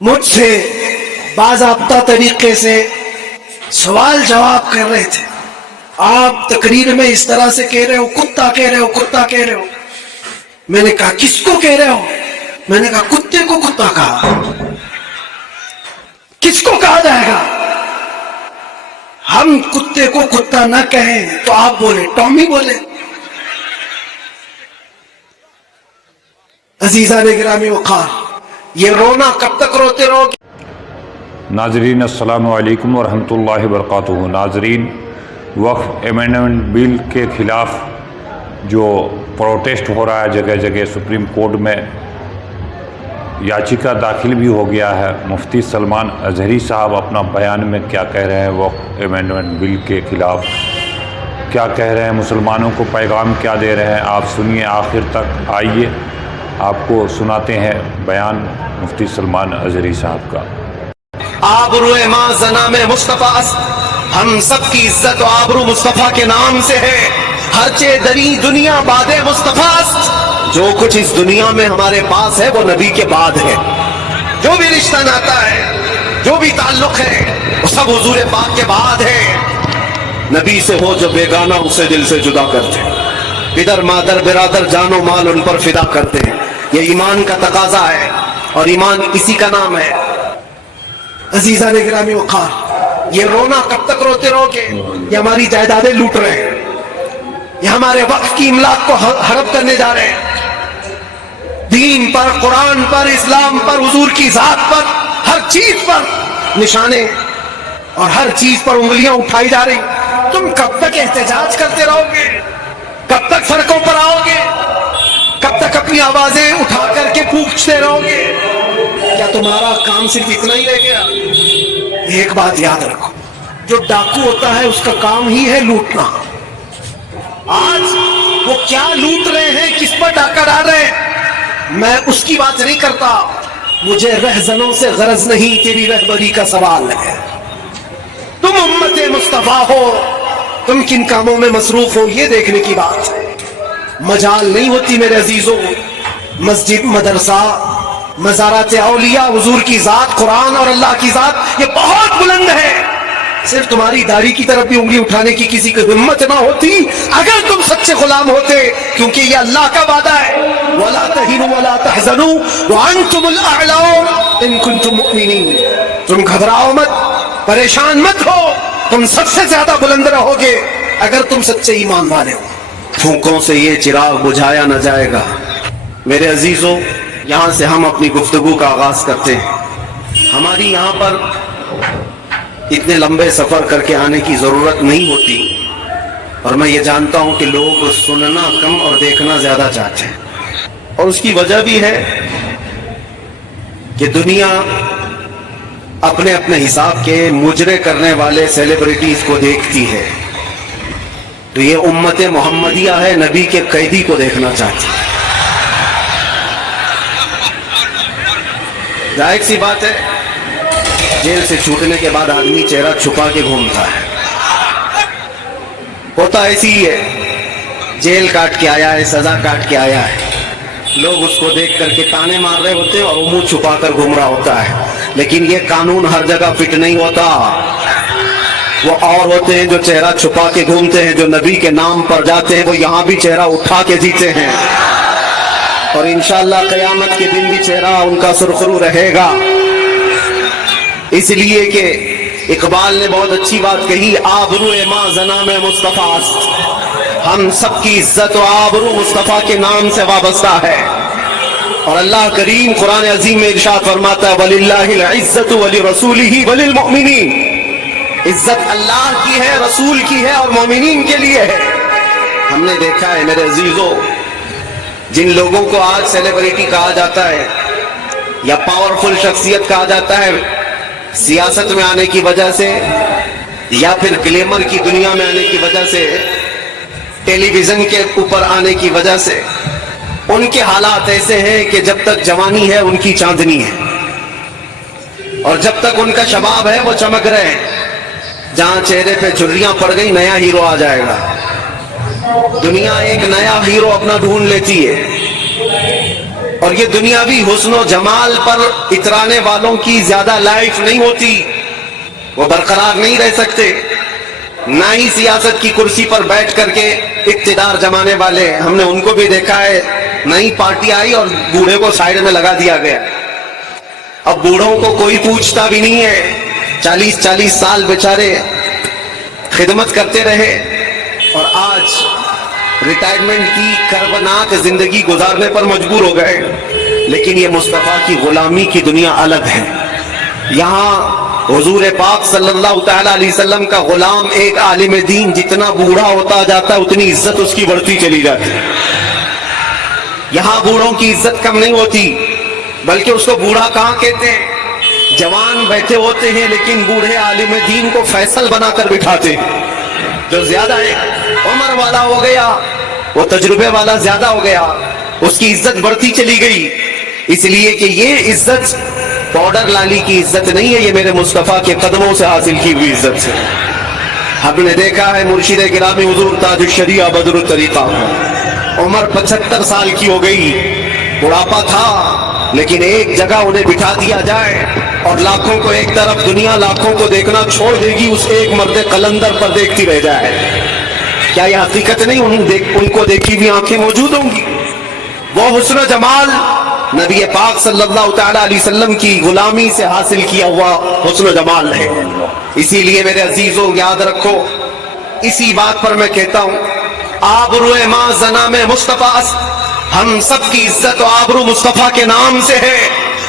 مجھ سے باضابطہ طریقے سے سوال جواب کر رہے تھے. آپ تقریر میں اس طرح سے کہہ رہے ہو کتا کہہ رہے ہو کتا کہہ رہے ہو. میں نے کہا کس کو کہہ رہے ہو؟ میں نے کہا کتے کو کتا کہا. کس کو کہا جائے گا؟ ہم کتے کو کتا نہ کہیں تو آپ بولے ٹامی بولے. عزیزان گرامی وقار، یہ رونا کب تک روتے رہو گے؟ ناظرین السلام علیکم ورحمۃ اللہ وبرکاتہ. ناظرین، وقف امینڈمنٹ بل کے خلاف جو پروٹیسٹ ہو رہا ہے جگہ جگہ، سپریم کورٹ میں یاچیکا داخل بھی ہو گیا ہے. مفتی سلمان اظہری صاحب اپنا بیان میں کیا کہہ رہے ہیں وقف امینڈمنٹ بل کے خلاف، کیا کہہ رہے ہیں، مسلمانوں کو پیغام کیا دے رہے ہیں، آپ سنیے آخر تک. آئیے آپ کو سناتے ہیں بیان مفتی سلمان اظہری صاحب کا. آبرو ماں زنا میں مصطفیٰ است، ہم سب کی عزت و آبرو مصطفیٰ کے نام سے ہے. ہر چے دری دنیا باد مصطفیٰ است، جو کچھ اس دنیا میں ہمارے پاس ہے وہ نبی کے بعد ہے. جو بھی رشتہ ناتا ہے، جو بھی تعلق ہے، وہ سب حضور پاک کے بعد ہے. نبی سے ہو جو بیگانہ اسے دل سے جدا کرتے، پدر مادر برادر جان و مال ان پر فدا کرتے ہیں. یہ ایمان کا تقاضا ہے اور ایمان اسی کا نام ہے. عزیزان گرامی وقار، یہ رونا کب تک روتے رہو گے؟ یہ ہماری جائیدادیں لوٹ رہے ہیں، یہ ہمارے وقف کی املاک کو ہڑپ کرنے جا رہے ہیں. دین پر، قرآن پر، اسلام پر، حضور کی ذات پر، ہر چیز پر نشانے اور ہر چیز پر انگلیاں اٹھائی جا رہی. تم کب تک احتجاج کرتے رہو گے؟ کب تک سڑکوں پر آؤ گے؟ کب تک اپنی آوازیں اٹھا کر کے پوچھتے رہو گے؟ کیا تمہارا کام صرف اتنا ہی رہ گیا؟ ایک بات یاد رکھو، جو ڈاکو ہوتا ہے اس کا کام ہی ہے لوٹنا. آج وہ کیا لوٹ رہے ہیں، کس پر ڈاکہ ڈال رہے ہیں، میں اس کی بات نہیں کرتا. مجھے رہزنوں سے غرض نہیں، تیری رہبری کا سوال ہے. تم امت مصطفیٰ ہو، تم کن کاموں میں مصروف ہو یہ دیکھنے کی بات ہے. مجال نہیں ہوتی میرے عزیزوں. مسجد، مدرسہ، مزارات اولیاء، حضور کی ذات، قرآن اور اللہ کی ذات یہ بہت بلند ہے. صرف تمہاری داڑھی کی طرف بھی انگلی اٹھانے کی کسی کی ہمت نہ ہوتی اگر تم سچے غلام ہوتے، کیونکہ یہ اللہ کا وعدہ ہے. وَلَا تَهِنُوا وَلَا تَحْزَنُوا وَأَنْتُمُ الْأَعْلَوْنَ إِن كُنتُم مُؤْمِنِينَ. تم گھبراؤ مت، پریشان مت ہو، تم سب سے زیادہ بلند رہو گے اگر تم سچے ایمان والے ہو. پھونکوں سے یہ چراغ بجھایا نہ جائے گا. میرے عزیزوں، یہاں سے ہم اپنی گفتگو کا آغاز کرتے ہیں. ہماری یہاں پر اتنے لمبے سفر کر کے آنے کی ضرورت نہیں ہوتی، اور میں یہ جانتا ہوں کہ لوگ سننا کم اور دیکھنا زیادہ چاہتے ہیں. اور اس کی وجہ بھی ہے کہ دنیا اپنے اپنے حساب کے مجرے کرنے والے سیلیبریٹیز کو دیکھتی ہے، تو یہ امت محمدیہ ہے، نبی کے قیدی کو دیکھنا چاہتی ہے. ظاہر سی بات ہے، جیل سے چھوٹنے کے بعد آدمی چہرہ چھپا کے گھومتا ہے. ہوتا ایسی ہی ہے، جیل کاٹ کے آیا ہے، سزا کاٹ کے آیا ہے، لوگ اس کو دیکھ کر کے تانے مار رہے ہوتے ہیں اور وہ منہ چھپا کر گھوم رہا ہوتا ہے. لیکن یہ قانون ہر جگہ فٹ نہیں ہوتا. وہ اور ہوتے ہیں جو چہرہ چھپا کے گھومتے ہیں، جو نبی کے نام پر جاتے ہیں وہ یہاں بھی چہرہ اٹھا کے جیتے ہیں، اور انشاءاللہ قیامت کے دن بھی چہرہ ان کا سرخرو رہے گا. اس لیے کہ اقبال نے بہت اچھی بات کہی، آبرو ماں زنا میں مصطفیٰ است. ہم سب کی عزت و آبرو مصطفیٰ کے نام سے وابستہ ہے. اور اللہ کریم قرآن عظیم میں ارشاد فرماتا ہے وَلِلَّهِ الْعِزَّةُ وَلِرَسُولِهِ وَلِلْمُؤْمِنِينَ. عزت اللہ کی ہے، رسول کی ہے اور مومنین کے لیے ہے. ہم نے دیکھا ہے میرے عزیزوں، جن لوگوں کو آج سیلیبریٹی کہا جاتا ہے یا پاورفل شخصیت کہا جاتا ہے، سیاست میں آنے کی وجہ سے یا پھر گلیمر کی دنیا میں آنے کی وجہ سے، ٹیلی ویژن کے اوپر آنے کی وجہ سے، ان کے حالات ایسے ہیں کہ جب تک جوانی ہے ان کی چاندنی ہے، اور جب تک ان کا شباب ہے وہ چمک رہے ہیں. جہاں چہرے پہ جھریاں پڑ گئی نیا ہیرو آ جائے گا. دنیا ایک نیا ہیرو اپنا ڈھونڈ لیتی ہے. اور یہ دنیاوی حسن و جمال پر اترانے والوں کی زیادہ لائف نہیں ہوتی، وہ برقرار نہیں رہ سکتے. نہ ہی سیاست کی کرسی پر بیٹھ کر کے اقتدار جمانے والے، ہم نے ان کو بھی دیکھا ہے. نئی پارٹی آئی اور بوڑھے کو سائیڈ میں لگا دیا گیا. اب بوڑھوں کو کوئی پوچھتا بھی نہیں ہے. 40 سال بیچارے خدمت کرتے رہے اور آج ریٹائرمنٹ کی کربناک زندگی گزارنے پر مجبور ہو گئے. لیکن یہ مصطفیٰ کی غلامی کی دنیا الگ ہے. یہاں حضور پاک صلی اللہ تعالی علیہ وسلم کا غلام ایک عالم دین جتنا بوڑھا ہوتا جاتا ہے اتنی عزت اس کی بڑھتی چلی جاتی ہے. یہاں بوڑھوں کی عزت کم نہیں ہوتی، بلکہ اس کو بوڑھا کہاں کہتے ہیں؟ جوان بیٹھے ہوتے ہیں لیکن بوڑھے عالم دین کو فیصل بنا کر بٹھاتے ہیں. جو زیادہ ہے عمر والا ہو گیا، وہ تجربے والا زیادہ ہو گیا، اس کی عزت بڑھتی چلی گئی. اس لیے کہ یہ عزت پاؤڈر لالی کی عزت نہیں ہے، یہ میرے مصطفیٰ کے قدموں سے حاصل کی ہوئی عزت ہے. ہم نے دیکھا ہے مرشد گرامی حضور تاج الشریعہ بدر الطریقہ، عمر 75 سال کی ہو گئی، بڑھاپا تھا، لیکن ایک جگہ انہیں بٹھا دیا جائے اور لاکھوں کو ایک طرف، دنیا لاکھوں کو دیکھنا چھوڑ دے گی، اس ایک مرد قلندر پر دیکھتی رہ جائے. کیا یہ حقیقت نہیں؟ ان کو دیکھی ہوئی آنکھیں موجود ہوں گی. وہ حسن و جمال نبی پاک صلی اللہ تعالی علیہ وسلم کی غلامی سے حاصل کیا ہوا حسن و جمال ہے. اسی لیے میرے عزیزوں یاد رکھو، اسی بات پر میں کہتا ہوں، آبرو ما زنا میں مصطفیٰ است، ہم سب کی عزت و آبرو مصطفیٰ کے نام سے ہے.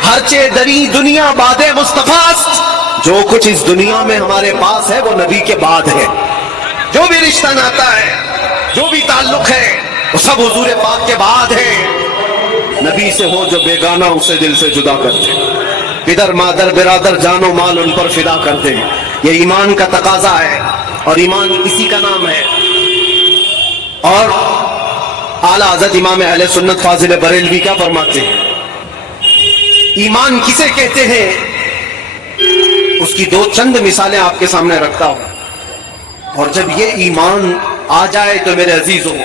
ہرچے دری دنیا باد مصطفیٰ است، جو کچھ اس دنیا میں ہمارے پاس ہے وہ نبی کے بعد ہے. جو بھی رشتہ ناتا ہے، جو بھی تعلق ہے، وہ سب حضور پاک کے بعد ہے. نبی سے ہو جو بیگانہ اسے دل سے جدا کرتے، پدر مادر برادر جان و مال ان پر فدا کرتے. یہ ایمان کا تقاضا ہے اور ایمان اسی کا نام ہے. اور اعلیٰ حضرت امام اہل سنت فاضل بریلوی کیا فرماتے ہیں؟ ایمان کسے کہتے ہیں؟ اس کی دو چند مثالیں آپ کے سامنے رکھتا ہوں. اور جب یہ ایمان آ جائے تو میرے عزیزوں،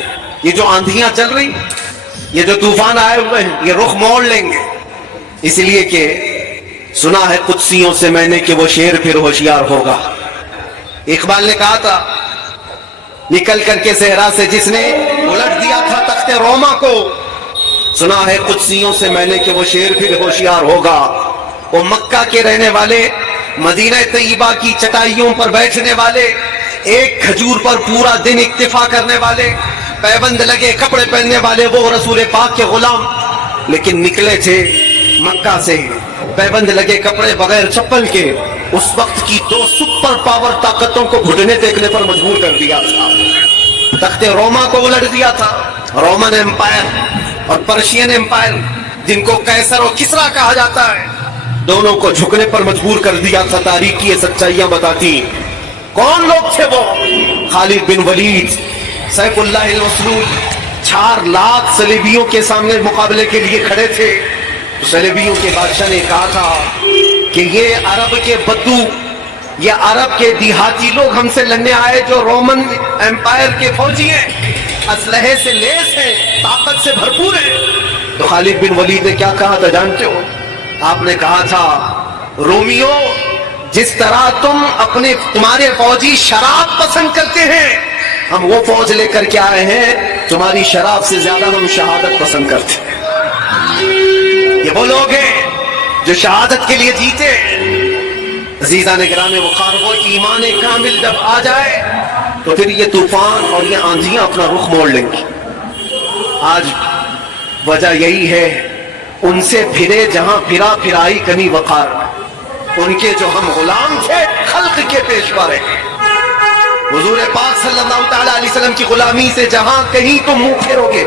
یہ جو آندھیاں چل رہی، یہ جو طوفان آئے ہوئے ہیں، یہ رخ موڑ لیں گے. اس لیے کہ سنا ہے قدسیوں سے میں نے کہ وہ شیر پھر ہوشیار ہوگا. اقبال نے کہا تھا، نکل کر کے صحرا سے جس نے الٹ دیا تھا تخت روما کو، سنا ہے قدسیوں سے میں نے کہ وہ شیر پھر ہوشیار ہوگا. وہ مکہ کے رہنے والے، مدینہ طیبہ کی چٹائیوں پر بیٹھنے والے، ایک کھجور پر پورا دن اکتفا کرنے والے، پیبند لگے کپڑے پہننے والے، وہ رسول پاک کے غلام، لیکن نکلے تھے مکہ سے پیبند لگے کپڑے بغیر چپل کے. اس وقت کی دو سپر پاور طاقتوں کو گھٹنے ٹیکنے پر مجبور کر دیا تھا. تخت روما کو الٹ دیا تھا، رومن امپائر اور پرشین امپائر، جن کو قیصر و کسرا کہا جاتا ہے، دونوں کو جھکنے پر مجبور کر دیا تھا. تاریخ کی یہ سچائیاں بتاتی. کون لوگ تھے وہ؟ خالد بن ولید، سیف اللہ المسلول، 4 لاکھ صلیبیوں کے سامنے مقابلے کے لیے کھڑے تھے. صلیبیوں کے بادشاہ نے کہا تھا کہ یہ عرب کے بدو، یہ عرب کے دیہاتی لوگ ہم سے لڑنے آئے جو رومن امپائر کے فوجی ہیں، اسلحے سے لیس ہیں، طاقت سے بھرپور ہیں. تو خالد بن ولید نے کیا کہا تھا جانتے ہو؟ آپ نے کہا تھا، رومیو، جس طرح تمہارے فوجی شراب پسند کرتے ہیں، ہم وہ فوج لے کر کے آئے ہیں، تمہاری شراب سے زیادہ ہم شہادت پسند کرتے ہیں. یہ وہ لوگ ہیں جو شہادت کے لیے جیتے. عزیزان گرامی وقار، وہ ایمان کامل جب آ جائے تو پھر یہ طوفان اور یہ آندھیاں اپنا رخ موڑ لیں گی. آج وجہ یہی ہے، ان سے پھرے جہاں پھرا پھرائی کنی وقار، ان کے جو ہم غلام تھے خلق کے پیشوا رہے. حضور پاک صلی اللہ تعالی علیہ وسلم کی غلامی سے جہاں کہیں تم منہ پھیرو گے،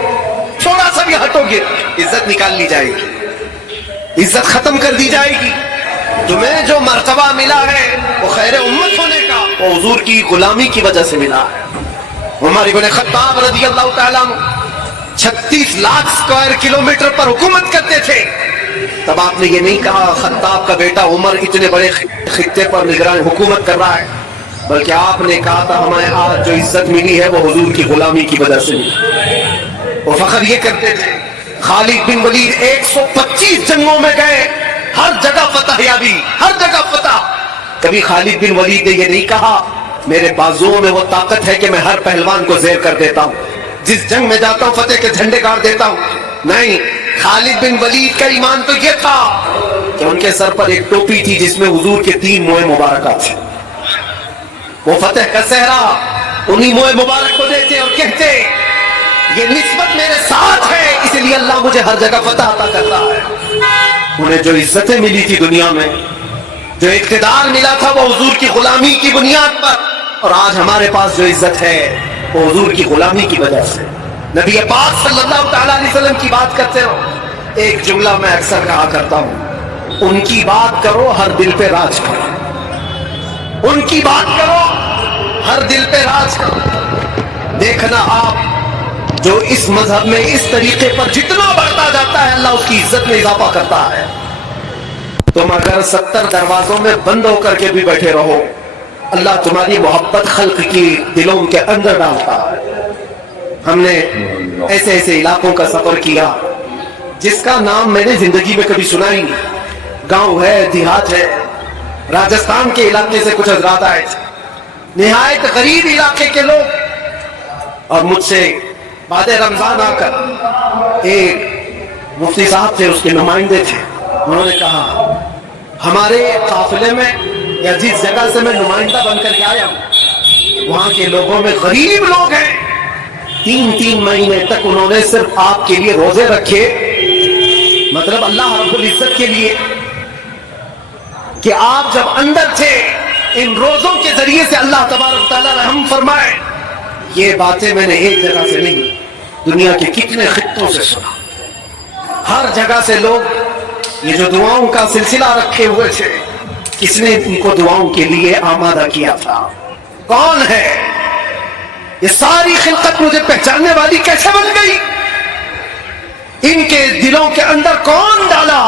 تھوڑا سا بھی ہٹو گے، عزت نکال لی جائے گی، عزت ختم کر دی جائے گی. تمہیں جو مرتبہ ملا ہے وہ خیر امت ہونے کا، وہ حضور کی غلامی کی وجہ سے ملا ہے. عمر بن خطاب رضی اللہ تعالیٰ عنہ 36 لاکھ اسکوائر کلومیٹر پر حکومت کرتے تھے. تب آپ نے یہ نہیں کہا خطاب کا بیٹا عمر اتنے بڑے خطے پر نگران حکومت کر رہا ہے، بلکہ آپ نے کہا تھا ہمیں آج جو عزت ملی ہے وہ حضور کی غلامی کی وجہ سے ملی. وہ فخر یہ کرتے تھے، خالد بن ولید 125 جنگوں میں گئے, ہر جگہ فتح یابی, ہر جگہ فتح. کبھی خالد بن ولید نے یہ نہیں کہا میرے بازوؤں میں وہ طاقت ہے کہ میں ہر پہلوان کو زیر کر دیتا ہوں, جس جنگ میں جاتا ہوں فتح کے جھنڈے گاڑ دیتا ہوں. نہیں, خالد بن ولید کا ایمان تو یہ تھا کہ ان کے سر پر ایک ٹوپی تھی جس میں حضور کے 3 موئے مبارکہ تھے. وہ فتح کا صحرا انہی موئے مبارک کو دیتے اور کہتے یہ نسبت میرے ساتھ ہے, اس لیے اللہ مجھے ہر جگہ فتح عطا کرتا ہے. انہیں جو عزتیں ملی تھی دنیا میں, جو اقتدار ملا تھا, وہ حضور کی غلامی کی بنیاد پر, اور آج ہمارے پاس جو عزت ہے وہ حضور کی غلامی کی وجہ سے. نبی پاک صلی اللہ تعالیٰ علیہ وسلم کی بات کرتے ہو, ایک جملہ میں اکثر کہا کرتا ہوں, ان کی بات کرو ہر دل پہ راج کرو. ان کی بات کرو ہر دل پہ راج کرو. دیکھنا آپ جو اس مذہب میں اس طریقے پر جتنا بڑھتا جاتا ہے اللہ اس کی عزت میں اضافہ کرتا ہے. تم اگر 70 دروازوں میں بند ہو کر کے بھی بیٹھے رہو, اللہ تمہاری محبت خلق کی دلوں کے اندر ڈالتا ہے. ہم نے ایسے ایسے علاقوں کا سفر کیا جس کا نام میں نے زندگی میں کبھی سنا ہی نہیں. گاؤں ہے, دیہات ہے. راجستھان کے علاقے سے کچھ حضرات آئے تھے, نہایت غریب علاقے کے لوگ, اور مجھ سے بعد رمضان آ کر ایک مفتی صاحب تھے, اس کے نمائندے تھے. انہوں نے کہا ہمارے قافلے میں یا جس جگہ سے میں نمائندہ بن کر کے آیا ہوں وہاں کے لوگوں میں غریب لوگ ہیں. 3 مہینے تک انہوں نے صرف آپ کے لیے روزے رکھے, مطلب اللہ رب العزت کے لیے کہ آپ جب اندر تھے ان روزوں کے ذریعے سے اللہ تبارک تعالیٰ رحم فرمائے. یہ باتیں میں نے ایک جگہ سے نہیں, دنیا کے کتنے خطوں سے سنا. ہر جگہ سے لوگ یہ جو دعاؤں کا سلسلہ رکھے ہوئے تھے, کس نے ان کو دعاؤں کے لیے آمادہ کیا تھا؟ کون ہے یہ ساری خلقت مجھے پہچاننے والی کیسے بن گئی؟ ان کے دلوں کے اندر کون ڈالا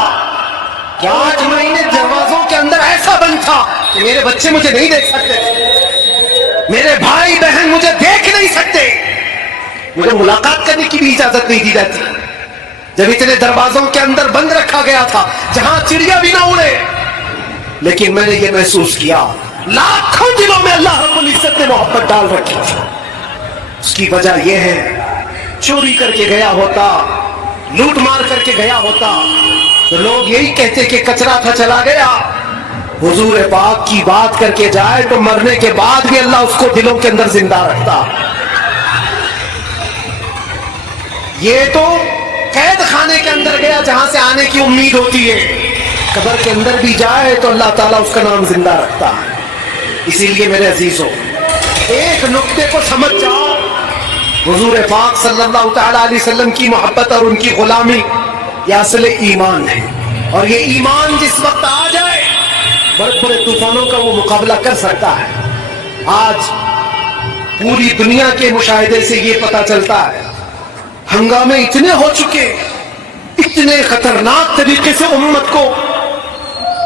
کہ 8 مہینے دروازوں کے اندر ایسا بند تھا کہ میرے بچے مجھے نہیں دیکھ سکتے, میرے بھائی بہن مجھے دیکھ نہیں سکتے, مجھے ملاقات کرنے کی بھی اجازت نہیں دی جاتی. جب اتنے دروازوں کے اندر بند رکھا گیا تھا جہاں چڑیا بھی نہ اڑے, لیکن میں نے یہ محسوس کیا لاکھوں دلوں میں اللہ رب العزت نے محبت ڈال رکھی تھی. اس کی وجہ یہ ہے چوری کر کے گیا ہوتا, لوٹ مار کر کے گیا ہوتا تو لوگ یہی کہتے کہ کچرا تھا چلا گیا. حضور پاک کی بات کر کے جائے تو مرنے کے بعد بھی اللہ اس کو دلوں کے اندر زندہ رکھتا. یہ تو قید خانے کے اندر گیا جہاں سے آنے کی امید ہوتی ہے, قبر کے اندر بھی جائے تو اللہ تعالیٰ اس کا نام زندہ رکھتا ہے. اسی لیے میرے عزیزوں ایک نقطے کو سمجھ جاؤ, حضور پاک صلی اللہ تعالیٰ علیہ وسلم کی محبت اور ان کی غلامی یہ اصل ایمان ہے. اور یہ ایمان جس وقت آ جائے بڑے بڑے طوفانوں کا وہ مقابلہ کر سکتا ہے. آج پوری دنیا کے مشاہدے سے یہ پتہ چلتا ہے ہنگامے اتنے ہو چکے, اتنے خطرناک طریقے سے امت کو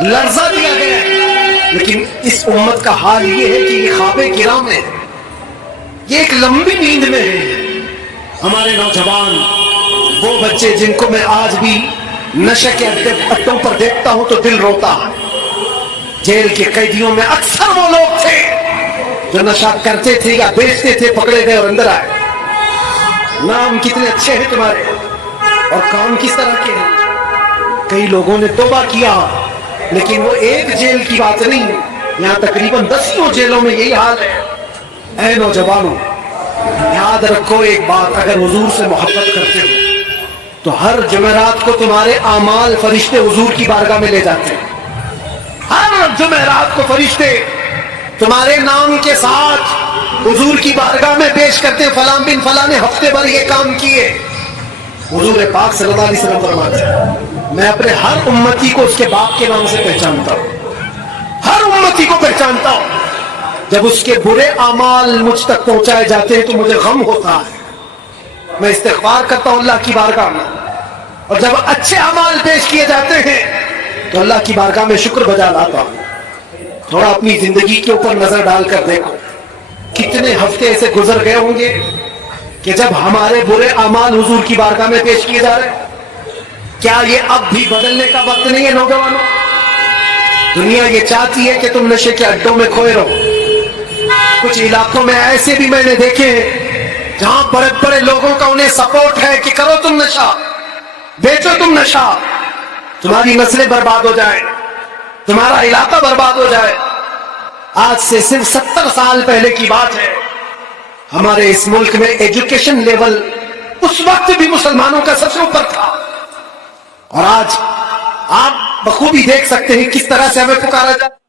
لرزا دیا گیا ہے, لیکن اس امت کا حال یہ ہے کہ یہ خواب گراں میں ہے, یہ ایک لمبی نیند میں ہے. ہمارے نوجوان وہ بچے جن کو میں آج بھی نشے کے اڈوں پر دیکھتا ہوں تو دل روتا ہے. جیل کے قیدیوں میں اکثر وہ لوگ تھے جو نشہ کرتے تھے یا بیچتے تھے, پکڑے گئے اور اندر آئے. نام کتنے اچھے ہیں تمہارے اور کام کس طرح کے ہیں. کئی لوگوں نے توبہ کیا, لیکن وہ ایک جیل کی بات نہیں, یہاں تقریباً 10 جیلوں میں یہی حال ہے. اے نوجوانوں یاد رکھو ایک بات, اگر حضور سے محبت کرتے ہو تو ہر جمعرات کو تمہارے اعمال فرشتے حضور کی بارگاہ میں لے جاتے ہیں. ہر جمعرات کو فرشتے تمہارے نام کے ساتھ حضور کی بارگاہ میں پیش کرتے ہیں, فلاں بن فلاں نے ہفتے بھر یہ کام کیے. حضور پاک صلی اللہ علیہ وسلم فرماتے ہیں میں اپنے ہر امتی کو اس کے باپ کے نام سے پہچانتا ہوں, ہر امتی کو پہچانتا ہوں. جب اس کے برے اعمال مجھ تک پہنچائے جاتے ہیں تو مجھے غم ہوتا ہے, میں استغفار کرتا ہوں اللہ کی بارگاہ میں, اور جب اچھے اعمال پیش کیے جاتے ہیں تو اللہ کی بارگاہ میں شکر بجا لاتا ہوں. تھوڑا اپنی زندگی کے اوپر نظر ڈال کر دیکھو کتنے ہفتے ایسے گزر گئے ہوں گے کہ جب ہمارے برے اعمال حضور کی بارگاہ میں پیش کیے جا رہے ہیں کیا یہ اب بھی بدلنے کا وقت نہیں ہے نوجوانوں؟ دنیا یہ چاہتی ہے کہ تم نشے کے اڈوں میں کھوئے رہو. کچھ علاقوں میں ایسے بھی میں نے دیکھے ہیں جہاں بڑے بڑے لوگوں کا انہیں سپورٹ ہے کہ کرو تم نشہ، بیچو تم نشہ، تمہاری نسلیں برباد ہو جائیں، تمہارا علاقہ برباد ہو جائے. آج سے صرف 70 سال پہلے کی بات ہے، ہمارے اس ملک میں ایجوکیشن لیول اس وقت بھی مسلمانوں کا سب سے اوپر تھا، اور آج آپ بخوبی دیکھ سکتے ہیں کس طرح سے ہمیں پکارا جاتا ہے.